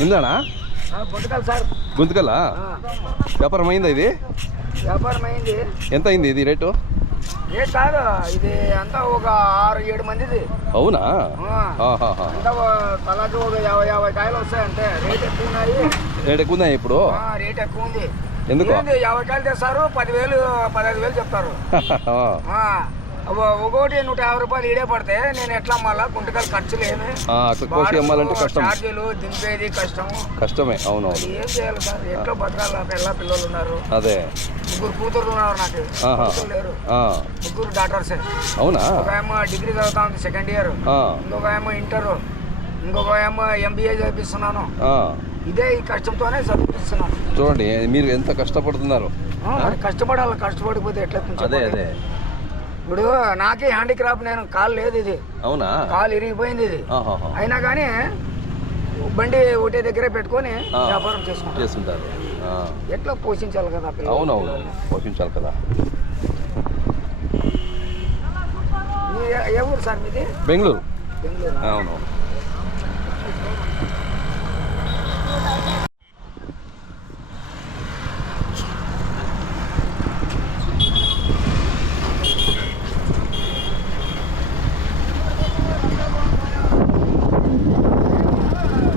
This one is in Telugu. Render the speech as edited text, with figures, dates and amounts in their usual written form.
నిందానా గుంతకల్ సార్. గుంతకల్లా వ్యాపారం అయిందా ఇది? వ్యాపారం అయింది. ఎంత అయింది ఇది రేటు? రేట్ కాదు, ఇది అంతా ఒక 6-7 మందిది. అవునా? అంతా తలాకి ఒక 50 కాయలు వస్తాయి అంటే. రేట్ ఎక్కువ ఉన్నాయి. రేట్ ఎక్కువ ఉన్నాయి ఇప్పుడు? రేట్ ఎక్కువ ఉంది. ఎందుకు? 50 కాయలు తెస్తారు, 10,000 15,000 చెప్తారు. ఒకటి 150 రూపాయలు ఈడే పడితే నేను ఎట్లా అమ్మాలా? గుంటకాయలు ఖర్చులు ఏమి, అమ్మాలంటే కష్టం, ఛార్జీలు దింపేది కష్టమే. అవును, ఏం చేయాలి సార్? ఎట్లా బతకాల? పిల్లలు ఉన్నారు. అదే 3 కూతుర్లు ఉన్నారు నాకు. లేరు, 3 డాక్టర్సే. అవునా? ఒక ఏమో డిగ్రీ చదువుతా ఉంది, 2nd ఇయర్. ఇంకొక ఏమో ఇంటర్, ఇంకొక ఏమో MBA చదివిస్తున్నాను. ఇదే ఈ కష్టంతోనే చదివిస్తున్నాను. చూడండి మీరు ఎంత కష్టపడుతున్నారు. కష్టపడాలి, కష్టపడిపోతే ఎట్లా? అదే అదే. ఇప్పుడు నాకే హ్యాండిక్రాఫ్ట్, నేను కాలు లేదు ఇది. అవునా? కాలు ఇరిగిపోయింది ఇది. అయినా కానీ బండి ఒకటే దగ్గరే పెట్టుకొని వ్యాపారం చేస్తుంటారు. ఎట్లా పోషించాలి కదా పిల్లలు? అవునవును, పోషించాలి కదా. ఏ ఊరు సార్ మీది? బెంగళూరు. బెంగళూరు. అవును.